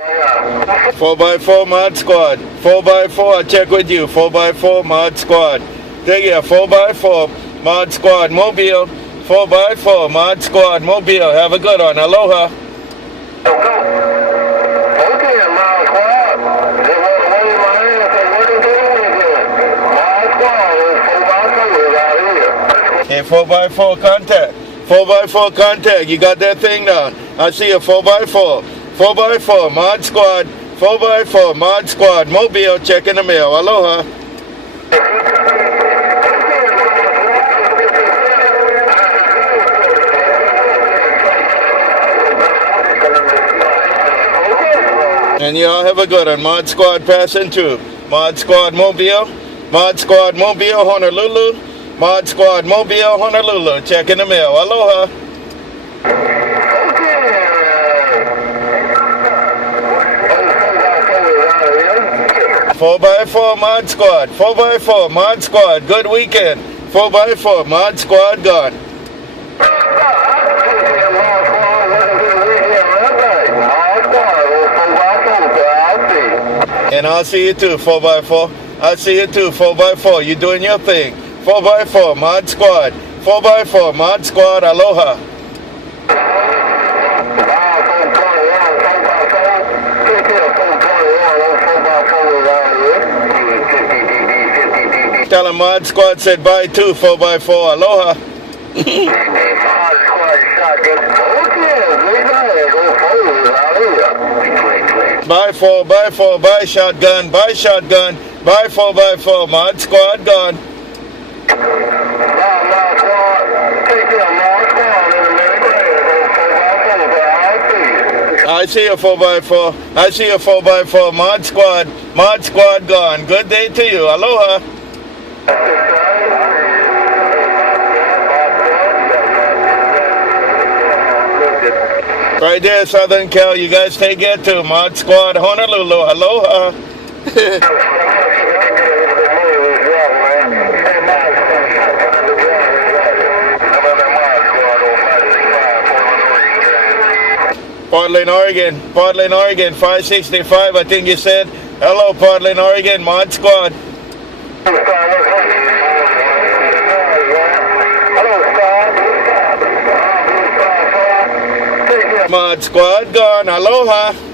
4x4 Mod Squad. 4x4, I'll check with you. 4x4 Mod Squad. Take care. 4x4 Mod Squad Mobile. 4x4 Mod Squad Mobile. Have a good one. Aloha. Hey, 4x4 contact. 4x4 contact. You got that thing down. I see a 4x4. 4x4 Mod Squad. 4x4 Mod Squad Mobile. Checking the mail. Aloha. And y'all have a good one. Mod Squad passing through. Mod Squad Mobile. Mod Squad Mobile Honolulu. Mod Squad Mobile Honolulu. Checking the mail. Aloha. 4x4 Mod Squad. 4x4 Mod Squad. Good weekend. 4x4 Mod Squad gone. And I'll see you too, 4x4. I'll see you too, 4x4. You doing your thing. 4x4 Mod Squad. 4x4 Mod Squad. Aloha. Tell him Mod Squad said bye too, 4x4. Aloha. Bye 4x4, bye shotgun, bye shotgun, bye 4x4, Mod Squad gone. I see a 4x4, I see a 4x4, Mod Squad gone. Good day to you, aloha. Right there, Southern Cal. You guys take it too. Mod Squad, Honolulu. Aloha. Portland, Oregon, 565, I think you said. Hello, Portland, Oregon, Mod Squad. Mod Squad gone. Aloha.